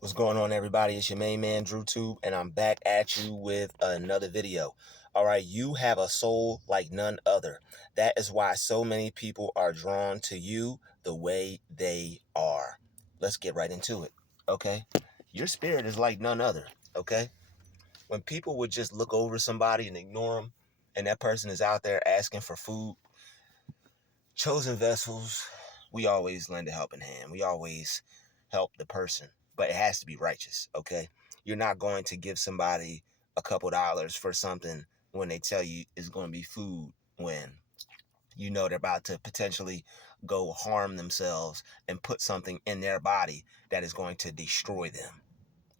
What's going on, everybody? It's your main man, Druuill, and I'm back at you with another video. All right, you have a soul like none other. That is why so many people are drawn to you the way they are. Let's get right into it, okay? Your spirit is like none other, okay? When people would just look over somebody and ignore them, and that person is out there asking for food, chosen vessels, we always lend a helping hand. We always help the person, but it has to be righteous, okay? You're not going to give somebody a couple dollars for something when they tell you it's going to be food, when you know they're about to potentially go harm themselves and put something in their body that is going to destroy them,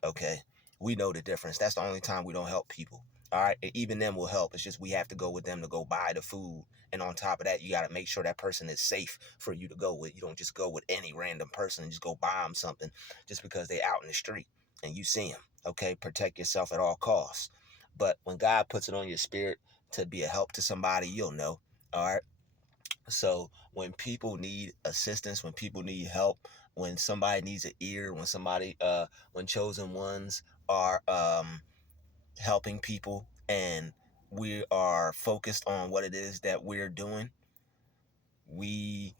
okay? We know the difference. That's the only time we don't help people. All right. And even them will help. It's just we have to go with them to go buy the food. And on top of that, you got to make sure that person is safe for you to go with. You don't just go with any random person and just go buy them something just because they out in the street and you see them. Okay. Protect yourself at all costs. But when God puts it on your spirit to be a help to somebody, you'll know. All right. So when people need assistance, when people need help, when somebody needs an ear, when chosen ones are helping people and we are focused on what it is that we're doing, we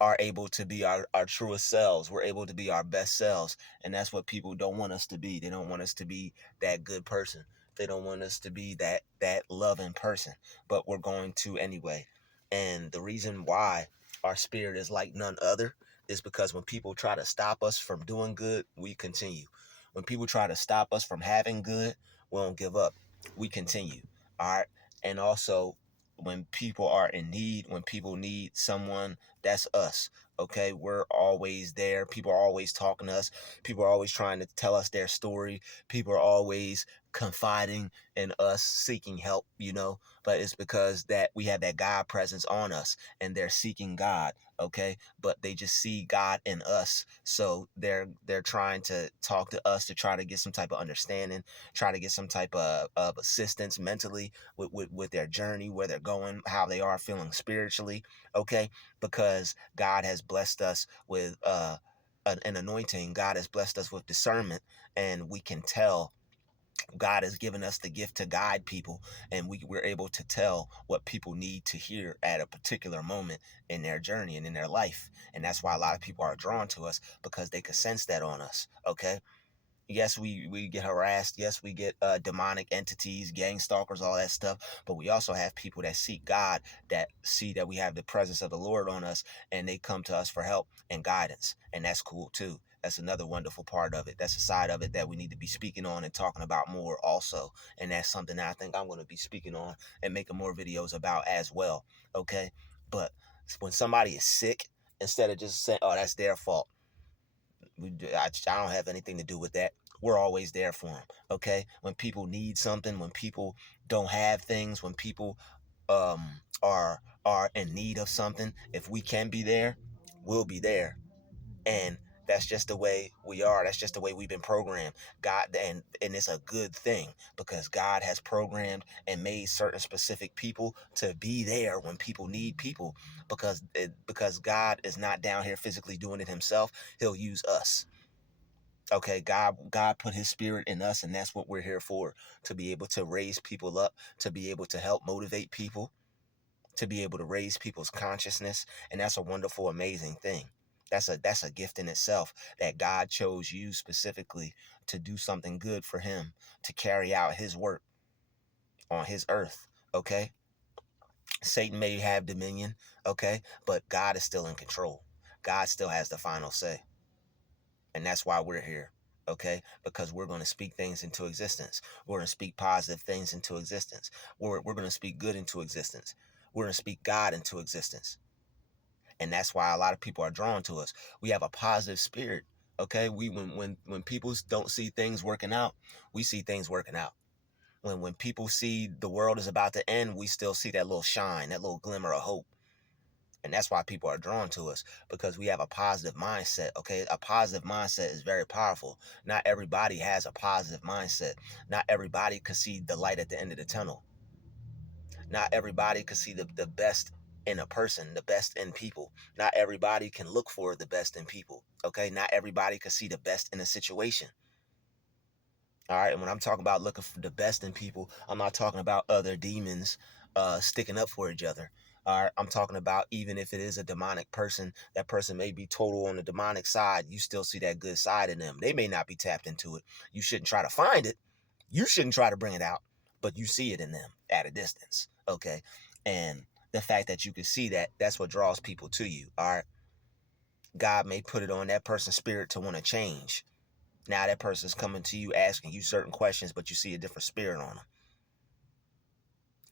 are able to be our truest selves. We're able to be our best selves. And that's what people don't want us to be. They don't want us to be that good person. They don't want us to be that loving person. But we're going to anyway. And the reason why our spirit is like none other is because when people try to stop us from doing good, we continue. When people try to stop us from having good, we don't give up. We continue. All right. And also when people are in need, when people need someone, that's us. Okay, we're always there. People are always talking to us. People are always trying to tell us their story. People are always confiding in us, seeking help, but it's because that we have that God presence on us and they're seeking God, okay? But they just see God in us. So they're trying to talk to us to try to get some type of understanding, try to get some type of assistance mentally with their journey, where they're going, how they are feeling spiritually, okay? Because God has blessed us with an anointing. God has blessed us with discernment, and we can tell. God has given us the gift to guide people, and we're able to tell what people need to hear at a particular moment in their journey and in their life. And that's why a lot of people are drawn to us, because they can sense that on us. Okay. Yes, we get harassed. Yes, we get demonic entities, gang stalkers, all that stuff. But we also have people that seek God, that see that we have the presence of the Lord on us, and they come to us for help and guidance. And that's cool too. That's another wonderful part of it. That's a side of it that we need to be speaking on and talking about more also. And that's something that I think I'm going to be speaking on and making more videos about as well. Okay. But when somebody is sick, instead of just saying, oh, that's their fault, I don't have anything to do with that. We're always there for them. Okay. When people need something, when people don't have things, when people are in need of something, if we can be there, we'll be there. And that's just the way we are. That's just the way we've been programmed. God, and it's a good thing, because God has programmed and made certain specific people to be there when people need people, because God is not down here physically doing it himself. He'll use us. Okay, God put his spirit in us, and that's what we're here for, to be able to raise people up, to be able to help motivate people, to be able to raise people's consciousness. And that's a wonderful, amazing thing. That's a gift in itself, that God chose you specifically to do something good for him, to carry out his work on his earth. Okay. Satan may have dominion, okay, but God is still in control. God still has the final say. And that's why we're here. Okay, because we're going to speak things into existence. We're going to speak positive things into existence. We're going to speak good into existence. We're going to speak God into existence. And that's why a lot of people are drawn to us. We have a positive spirit. Okay, we when people don't see things working out, we see things working out. When people see the world is about to end, we still see that little shine, that little glimmer of hope. And that's why people are drawn to us, because we have a positive mindset. Okay, a positive mindset is very powerful. Not everybody has a positive mindset. Not everybody can see the light at the end of the tunnel. Not everybody can see the best in a person, the best in people. Not everybody can look for the best in people. Okay. Not everybody can see the best in a situation. All right. And when I'm talking about looking for the best in people, I'm not talking about other demons sticking up for each other. All right. I'm talking about even if it is a demonic person, that person may be total on the demonic side. You still see that good side in them. They may not be tapped into it. You shouldn't try to find it. You shouldn't try to bring it out, but you see it in them at a distance. Okay. And the fact that you can see that, that's what draws people to you. All right. God may put it on that person's spirit to want to change. Now that person's coming to you asking you certain questions, but you see a different spirit on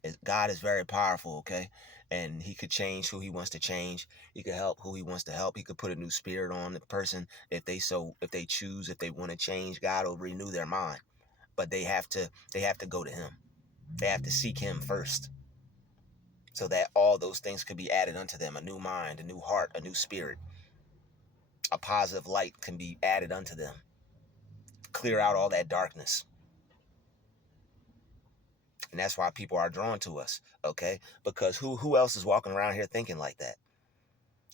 them. God is very powerful, okay? And he could change who he wants to change. He could help who he wants to help. He could put a new spirit on the person if they choose, if they want to change. God will renew their mind. But they have to go to him. They have to seek him first. So that all those things could be added unto them. A new mind, a new heart, a new spirit. A positive light can be added unto them. Clear out all that darkness. And that's why people are drawn to us, okay? Because who else is walking around here thinking like that?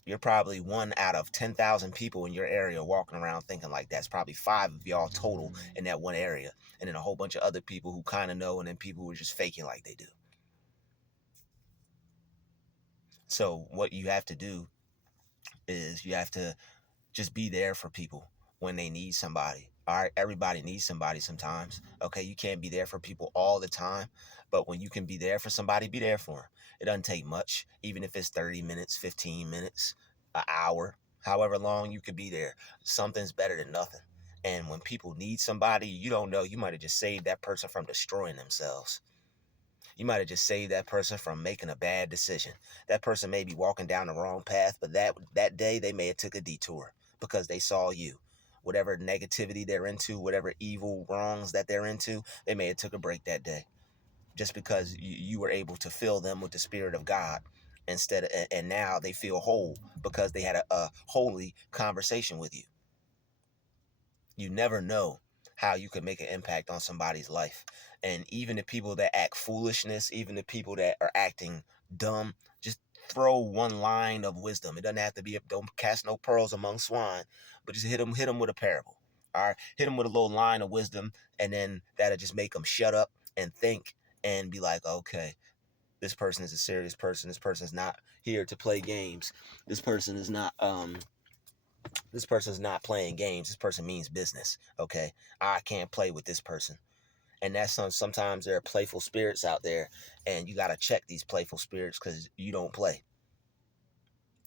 You're probably one out of 10,000 people in your area walking around thinking like that. It's probably 5 of y'all total in that one area. And then a whole bunch of other people who kind of know, and then people who are just faking like they do. So what you have to do is you have to just be there for people when they need somebody. All right, everybody needs somebody sometimes. Okay, you can't be there for people all the time, but when you can be there for somebody, be there for them. It doesn't take much, even if it's 30 minutes, 15 minutes, an hour, however long you could be there. Something's better than nothing. And when people need somebody, you don't know, you might have just saved that person from destroying themselves. You might have just saved that person from making a bad decision. That person may be walking down the wrong path, but that day they may have took a detour because they saw you. Whatever negativity they're into, whatever evil wrongs that they're into, they may have took a break that day just because you were able to fill them with the Spirit of God and now they feel whole because they had a holy conversation with you. You never know how you can make an impact on somebody's life. And even the people that act foolishness, even the people that are acting dumb, just throw one line of wisdom. It doesn't have to be, don't cast no pearls among swine, but just hit them with a parable. All right, hit them with a little line of wisdom, and then that'll just make them shut up and think and be like, okay, this person is a serious person. This person is not here to play games. This person is not this person's not playing games. This person means business. Okay. I can't play with this person. And that's sometimes there are playful spirits out there, and you got to check these playful spirits because you don't play.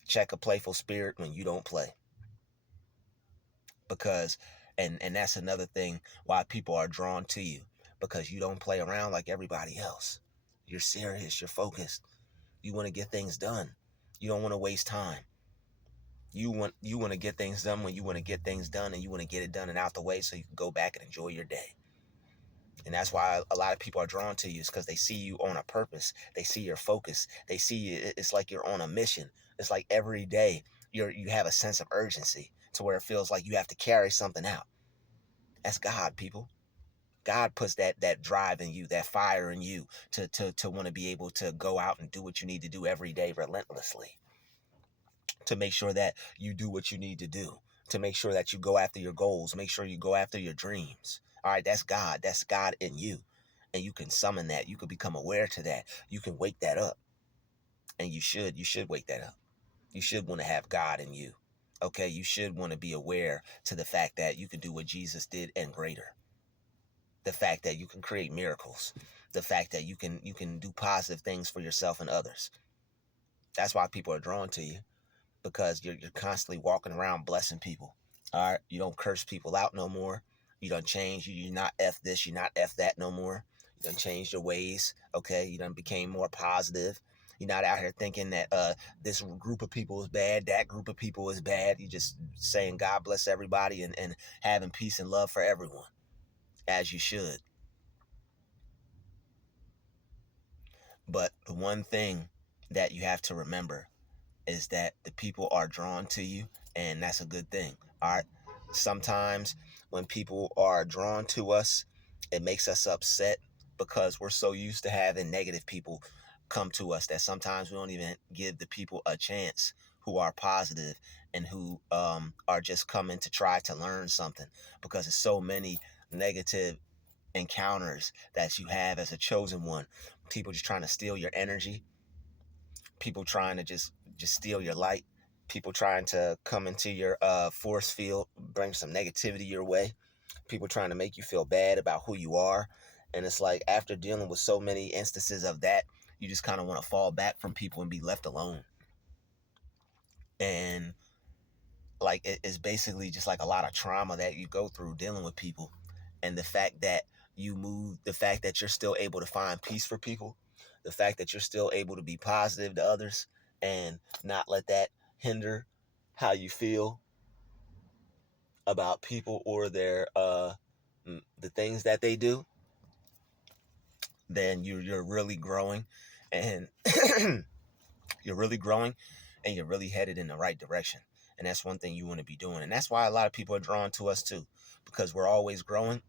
Check a playful spirit when you don't play. Because, and that's another thing why people are drawn to you, because you don't play around like everybody else. You're serious. You're focused. You want to get things done. You don't want to waste time. You want to get things done when you want to get things done, and you want to get it done and out the way so you can go back and enjoy your day. And that's why a lot of people are drawn to you, is because they see you on a purpose. They see your focus. They see you. It's like you're on a mission. It's like every day you have a sense of urgency to where it feels like you have to carry something out. That's God, people. God puts that drive in you, that fire in you to want to be able to go out and do what you need to do every day relentlessly, to make sure that you do what you need to do, to make sure that you go after your goals, make sure you go after your dreams. All right, that's God. That's God in you. And you can summon that. You can become aware to that. You can wake that up. And you should wake that up. You should want to have God in you. Okay, you should want to be aware to the fact that you can do what Jesus did and greater. The fact that you can create miracles. The fact that you can do positive things for yourself and others. That's why people are drawn to you, because you're constantly walking around blessing people. All right, you don't curse people out no more. You don't change. You're not f this. You're not f that no more. You don't change your ways. Okay, you done became more positive. You're not out here thinking that this group of people is bad, that group of people is bad. You're just saying God bless everybody and having peace and love for everyone, as you should. But the one thing that you have to remember is that the people are drawn to you, and that's a good thing. All right. Sometimes when people are drawn to us, it makes us upset because we're so used to having negative people come to us that sometimes we don't even give the people a chance who are positive and who are just coming to try to learn something, because there's so many negative encounters that you have as a chosen one. People just trying to steal your energy, people trying to just steal your light, people trying to come into your force field, bring some negativity your way, people trying to make you feel bad about who you are. And it's like, after dealing with so many instances of that, you just kind of want to fall back from people and be left alone. And like, it's basically just like a lot of trauma that you go through dealing with people. And the fact that the fact that you're still able to find peace for people, the fact that you're still able to be positive to others and not let that hinder how you feel about people or their the things that they do, then you're really growing. And you're really growing, and you're really headed in the right direction. And that's one thing you want to be doing. And that's why a lot of people are drawn to us too, because we're always growing,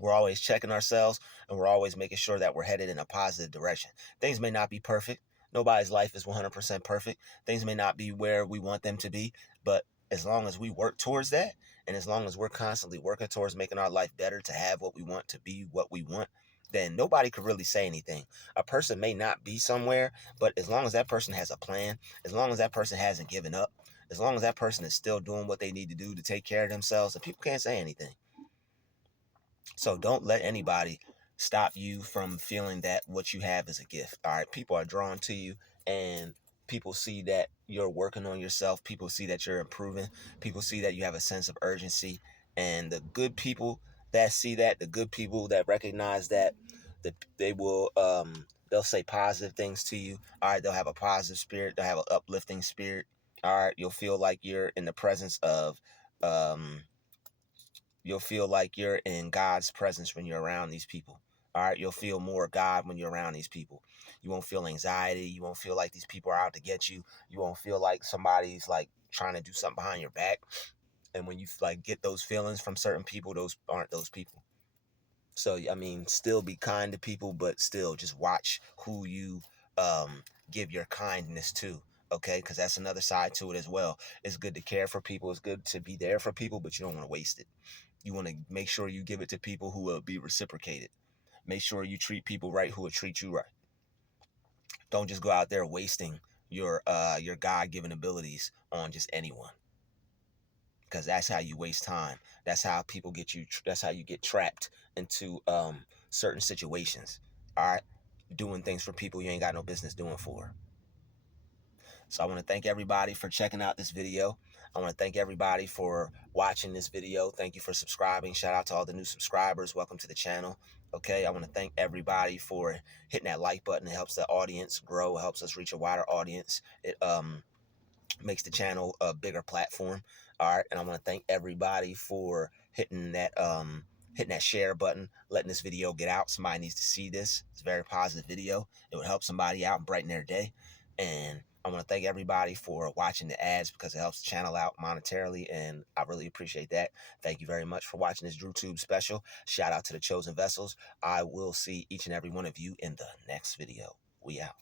we're always checking ourselves, and we're always making sure that we're headed in a positive direction. Things may not be perfect. Nobody's life is 100% perfect. Things may not be where we want them to be, but as long as we work towards that, and as long as we're constantly working towards making our life better, to have what we want, to be what we want, then nobody could really say anything. A person may not be somewhere, but as long as that person has a plan, as long as that person hasn't given up, as long as that person is still doing what they need to do to take care of themselves, and people can't say anything. So don't let anybody stop you from feeling that what you have is a gift. All right. People are drawn to you, and people see that you're working on yourself. People see that you're improving. People see that you have a sense of urgency. And the good people that see that, the good people that recognize that, they will, they'll say positive things to you. All right. They'll have a positive spirit. They'll have an uplifting spirit. All right. You'll feel like you're in the presence of, um, you'll feel like you're in God's presence when you're around these people. All right. You'll feel more God when you're around these people. You won't feel anxiety. You won't feel like these people are out to get you. You won't feel like somebody's like trying to do something behind your back. And when you like get those feelings from certain people, those aren't those people. So, I mean, still be kind to people, but still just watch who you give your kindness to. Okay. Because that's another side to it as well. It's good to care for people. It's good to be there for people, but you don't want to waste it. You want to make sure you give it to people who will be reciprocated. Make sure you treat people right who will treat you right. Don't just go out there wasting your God-given abilities on just anyone, because that's how you waste time. That's how people get you. That's how you get trapped into certain situations. All right, doing things for people you ain't got no business doing for. So I want to thank everybody for checking out this video. I want to thank everybody for watching this video. Thank you for subscribing. Shout out to all the new subscribers. Welcome to the channel. Okay, I want to thank everybody for hitting that like button. It helps the audience grow, helps us reach a wider audience. It makes the channel a bigger platform. All right, and I want to thank everybody for hitting that share button, letting this video get out. Somebody needs to see this. It's a very positive video. It would help somebody out and brighten their day. And I want to thank everybody for watching the ads, because it helps the channel out monetarily, and I really appreciate that. Thank you very much for watching this DruTube special. Shout out to the chosen vessels. I will see each and every one of you in the next video. We out.